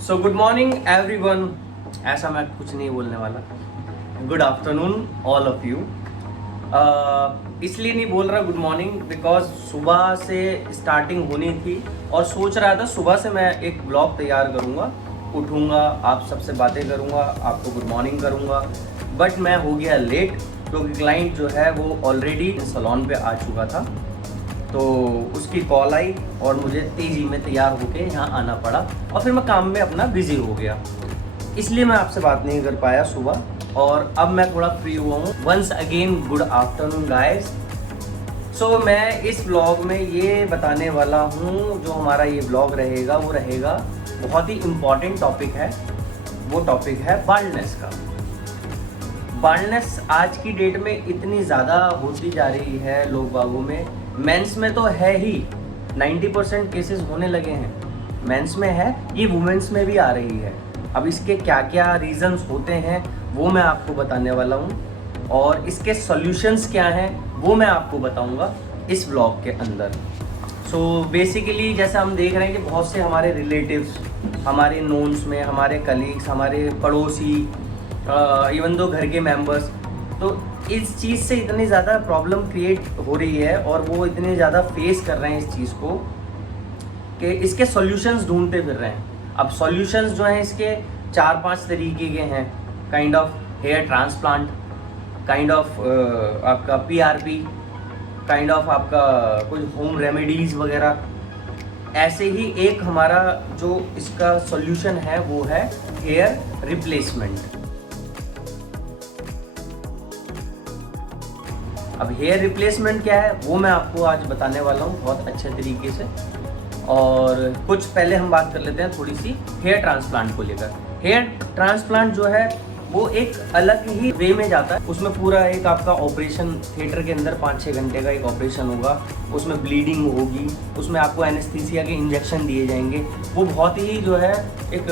So good morning everyone. ऐसा मैं कुछ नहीं बोलने वाला। Good afternoon all of you. इसलिए नहीं बोल रहा गुड मॉर्निंग बिकॉज सुबह से स्टार्टिंग होनी थी और सोच रहा था सुबह से मैं एक ब्लॉग तैयार करूँगा, उठूँगा, आप सबसे बातें करूँगा, आपको गुड मॉर्निंग करूँगा। बट मैं हो गया लेट क्योंकि क्लाइंट जो है वो ऑलरेडी सैलून पे आ चुका था, तो उसकी कॉल आई और मुझे तेज़ी में तैयार होके यहाँ आना पड़ा और फिर मैं काम में अपना बिज़ी हो गया, इसलिए मैं आपसे बात नहीं कर पाया सुबह। और अब मैं थोड़ा फ्री हुआ हूँ। Once again good afternoon guys. So मैं इस व्लॉग में ये बताने वाला हूँ, जो हमारा ये व्लॉग रहेगा वो रहेगा बहुत ही इम्पॉर्टेंट टॉपिक है। वो टॉपिक है बाल्डनेस का। बाल्डनेस आज की डेट में इतनी ज़्यादा होती जा रही है लोग बागों में। मेंस में तो है ही, 90% केसेस होने लगे हैं। मेंस में है, ये वुमेन्स में भी आ रही है। अब इसके क्या क्या रीजंस होते हैं वो मैं आपको बताने वाला हूँ और इसके सॉल्यूशंस क्या हैं वो मैं आपको बताऊँगा इस व्लॉग के अंदर। सो बेसिकली जैसा हम देख रहे हैं कि बहुत से हमारे रिलेटिव्स, हमारे नोन्स में, हमारे कलीग्स, हमारे पड़ोसी, इवन दो घर के मेंबर्स, तो इस चीज़ से इतनी ज़्यादा प्रॉब्लम क्रिएट हो रही है और वो इतने ज़्यादा फेस कर रहे हैं इस चीज़ को कि इसके सॉल्यूशंस ढूंढते फिर रहे हैं। अब सॉल्यूशंस जो हैं इसके 4-5 तरीके के हैं। Kind of hair transplant, kind of आपका PRP, काइंड ऑफ आपका कुछ होम रेमेडीज़ वगैरह। ऐसे ही एक हमारा जो इसका सॉल्यूशन है वो है हेयर रिप्लेसमेंट। अब हेयर रिप्लेसमेंट क्या है वो मैं आपको आज बताने वाला हूँ बहुत अच्छे तरीके से। और कुछ पहले हम बात कर लेते हैं थोड़ी सी हेयर ट्रांसप्लांट को लेकर। हेयर ट्रांसप्लांट जो है वो एक अलग ही वे में जाता है। उसमें पूरा एक आपका ऑपरेशन थिएटर के अंदर 5-6 घंटे का एक ऑपरेशन होगा, उसमें ब्लीडिंग होगी, उसमें आपको एनेस्थीसिया के इंजेक्शन दिए जाएंगे। वो बहुत ही जो है एक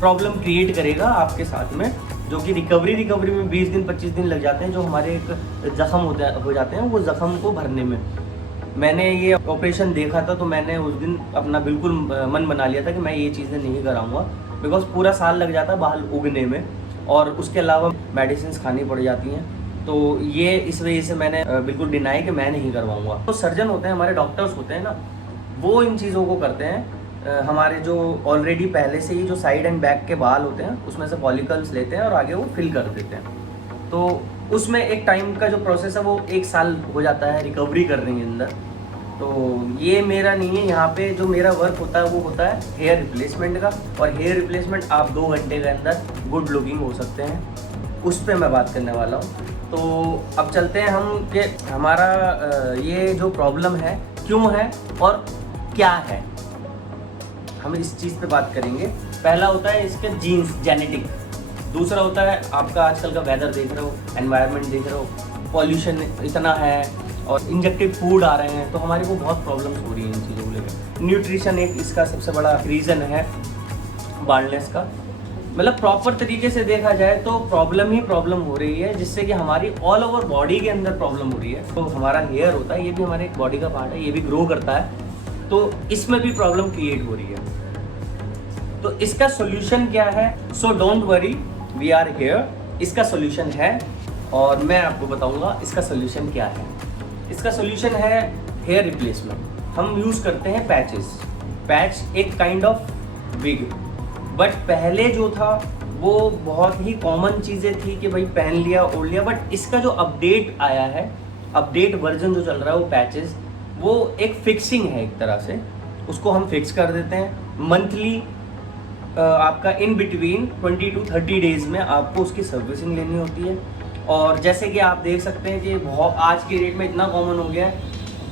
प्रॉब्लम क्रिएट करेगा आपके साथ में, जो कि रिकवरी में 20 दिन 25 दिन लग जाते हैं, जो हमारे एक जख्म हो जाते हैं वो जख्म को भरने में। मैंने ये ऑपरेशन देखा था तो मैंने उस दिन अपना बिल्कुल मन बना लिया था कि मैं ये चीज़ें नहीं कराऊंगा, बिकॉज पूरा साल लग जाता है बाल उगने में और उसके अलावा मेडिसिन खानी पड़ जाती हैं। तो ये इस वजह से मैंने बिल्कुल डिनाई कि मैं नहीं करवाऊँगा। तो सर्जन होते हैं, हमारे डॉक्टर्स होते हैं ना, वो इन चीज़ों को करते हैं। हमारे जो ऑलरेडी पहले से ही जो साइड एंड बैक के बाल होते हैं उसमें से फॉलिकल्स लेते हैं और आगे वो फिल कर देते हैं। तो उसमें एक टाइम का जो प्रोसेस है वो 1 साल हो जाता है रिकवरी करने के अंदर। तो ये मेरा नहीं है, यहाँ पे जो मेरा वर्क होता है वो होता है हेयर रिप्लेसमेंट का। और हेयर रिप्लेसमेंट आप 2 घंटे के अंदर गुड लुकिंग हो सकते हैं, उस पर मैं बात करने वाला हूँ। तो अब चलते हैं हम कि हमारा ये जो प्रॉब्लम है क्यों है और क्या है, हम इस चीज़ पे बात करेंगे। पहला होता है इसके जीन्स, जेनेटिक। दूसरा होता है आपका आजकल का वेदर देख रहे हो, एनवायरनमेंट देख रहे हो, पॉल्यूशन इतना है और इंजेक्टेड फूड आ रहे हैं, तो हमारे को बहुत प्रॉब्लम्स हो रही हैं इन चीज़ों को लेकर। न्यूट्रिशन एक इसका सबसे बड़ा रीज़न है बाल्डनेस का। मतलब प्रॉपर तरीके से देखा जाए तो प्रॉब्लम ही प्रॉब्लम हो रही है, जिससे कि हमारी ऑल ओवर बॉडी के अंदर प्रॉब्लम हो रही है। तो हमारा हेयर होता है, ये भी हमारे बॉडी का पार्ट है, ये भी ग्रो करता है, तो इसमें भी प्रॉब्लम क्रिएट हो रही है। तो इसका सॉल्यूशन क्या है? So don't worry, we are here. इसका सॉल्यूशन है और मैं आपको बताऊंगा इसका सॉल्यूशन क्या है। इसका सॉल्यूशन है हेयर रिप्लेसमेंट। हम यूज़ करते हैं पैचेस। पैच एक काइंड ऑफ विग, बट पहले जो था वो बहुत ही कॉमन चीज़ें थी कि भाई पहन लिया, ओढ़ लिया। बट इसका जो अपडेट आया है, अपडेट वर्जन जो चल रहा है वो पैचेस, वो एक फिक्सिंग है एक तरह से। उसको हम फिक्स कर देते हैं मंथली। आपका इन बिटवीन 20 to 30 डेज़ में आपको उसकी सर्विसिंग लेनी होती है। और जैसे कि आप देख सकते हैं कि बहुत आज की डेट में इतना कॉमन हो गया है,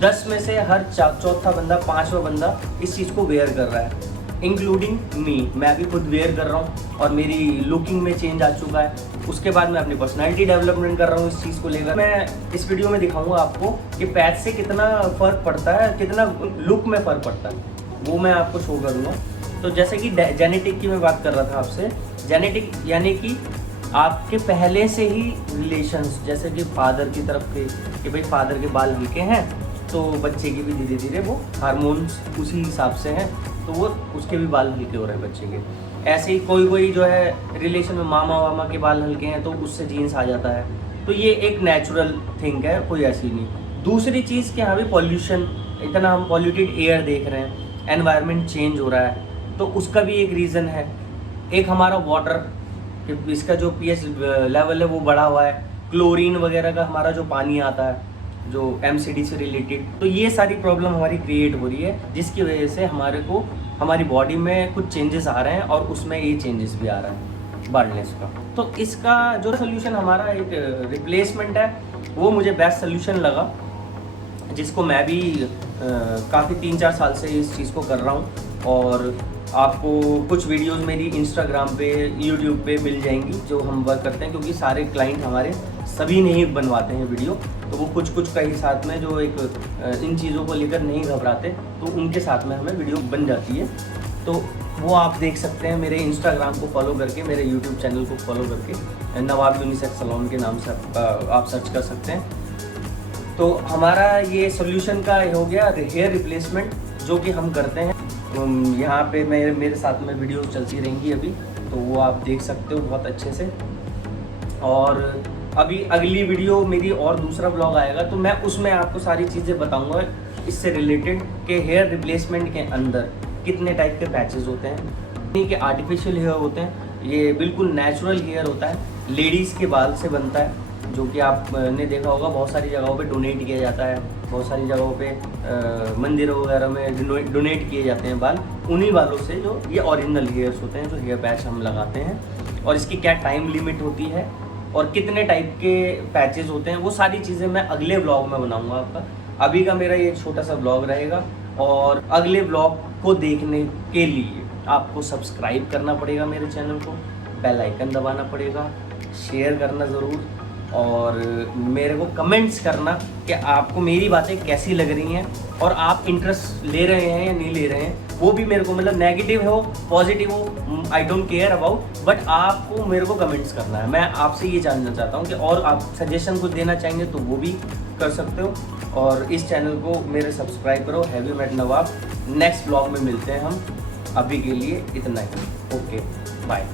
10 में से हर चौथा बंदा, 5वां बंदा इस चीज़ को वेयर कर रहा है, इंक्लूडिंग मी। मैं भी खुद वेयर कर रहा हूँ और मेरी लुकिंग में चेंज आ चुका है। उसके बाद मैं अपनी पर्सनैलिटी डेवलपमेंट कर रहा हूँ इस चीज़ को लेकर। मैं इस वीडियो में दिखाऊंगा आपको कि पैच से कितना फ़र्क पड़ता है, कितना लुक में फ़र्क पड़ता है, वो मैं आपको शो करूँगा। तो जैसे कि जेनेटिक की मैं बात कर रहा था आपसे। जेनेटिक यानी कि आपके पहले से ही रिलेशंस, जैसे कि फादर की तरफ के कि भाई फादर के बाल हल्के हैं तो बच्चे की भी धीरे धीरे वो हार्मोन्स उसी हिसाब से हैं तो वो उसके भी बाल हल्के हो रहे हैं बच्चे के। ऐसे ही कोई जो है रिलेशन में मामा वामा के बाल हल्के हैं तो उससे जीन्स आ जाता है। तो ये एक नेचुरल थिंग है, कोई ऐसी नहीं। दूसरी चीज़ कि हाँ भी पॉल्यूशन, इतना हम पॉल्यूटेड एयर देख रहे हैं, एनवायरनमेंट चेंज हो रहा है तो उसका भी एक रीज़न है। एक हमारा वाटर कि इसका जो पीएच लेवल है वो बढ़ा हुआ है, क्लोरीन वगैरह का हमारा जो पानी आता है जो एमसीडी से रिलेटेड, तो ये सारी प्रॉब्लम हमारी क्रिएट हो रही है जिसकी वजह से हमारे को हमारी बॉडी में कुछ चेंजेस आ रहे हैं और उसमें ये चेंजेस भी आ रहा है बार्डनेस का। तो इसका जो सोल्यूशन हमारा एक रिप्लेसमेंट है वो मुझे बेस्ट सोल्यूशन लगा, जिसको मैं भी काफ़ी 3-4 साल से इस चीज़ को कर रहा हूँ। और आपको कुछ वीडियोस मेरी इंस्टाग्राम पे, यूट्यूब पे मिल जाएंगी जो हम वर्क करते हैं, क्योंकि सारे क्लाइंट हमारे सभी नहीं बनवाते हैं वीडियो, तो वो कुछ का ही साथ में जो एक इन चीज़ों को लेकर नहीं घबराते तो उनके साथ में हमें वीडियो बन जाती है। तो वो आप देख सकते हैं मेरे इंस्टाग्राम को फॉलो करके, मेरे यूट्यूब चैनल को फॉलो करके, नवाब यूनिसेक्स सैलून के नाम से आप सर्च कर सकते हैं। तो हमारा ये सोल्यूशन का हो गया हेयर रिप्लेसमेंट जो कि हम करते हैं। यहाँ पे मेरे साथ में वीडियो चलती रहेंगी अभी, तो वो आप देख सकते हो बहुत अच्छे से। और अभी अगली वीडियो मेरी और दूसरा ब्लॉग आएगा तो मैं उसमें आपको सारी चीज़ें बताऊंगा इससे रिलेटेड कि हेयर रिप्लेसमेंट के अंदर कितने टाइप के पैचेस होते हैं, नहीं कि आर्टिफिशियल हेयर होते हैं, ये बिल्कुल नेचुरल हेयर होता है, लेडीज़ के बाल से बनता है, जो कि आपने देखा होगा बहुत सारी जगहों पे डोनेट किया जाता है, बहुत सारी जगहों पे मंदिरों वगैरह में डोनेट किए जाते हैं बाल, उन्हीं बालों से जो ये ओरिजिनल हेयर्स होते हैं जो हेयर पैच हम लगाते हैं। और इसकी क्या टाइम लिमिट होती है और कितने टाइप के पैचेस होते हैं वो सारी चीज़ें मैं अगले ब्लॉग में बनाऊंगा आपका। अभी का मेरा ये छोटा सा ब्लॉग रहेगा और अगले ब्लॉग को देखने के लिए आपको सब्सक्राइब करना पड़ेगा मेरे चैनल को, बेल आइकन दबाना पड़ेगा, शेयर करना ज़रूर और मेरे को कमेंट्स करना कि आपको मेरी बातें कैसी लग रही हैं और आप इंटरेस्ट ले रहे हैं या नहीं ले रहे हैं, वो भी मेरे को, मतलब नेगेटिव हो पॉजिटिव हो, I don't care about, but आपको मेरे को कमेंट्स करना है। मैं आपसे ये जानना चाहता हूँ कि और आप सजेशन कुछ देना चाहेंगे तो वो भी कर सकते हो। और इस चैनल को मेरे सब्सक्राइब करो। Have you met Nawab. Next blog में मिलते हैं हम, अभी के लिए इतना ही। Okay bye.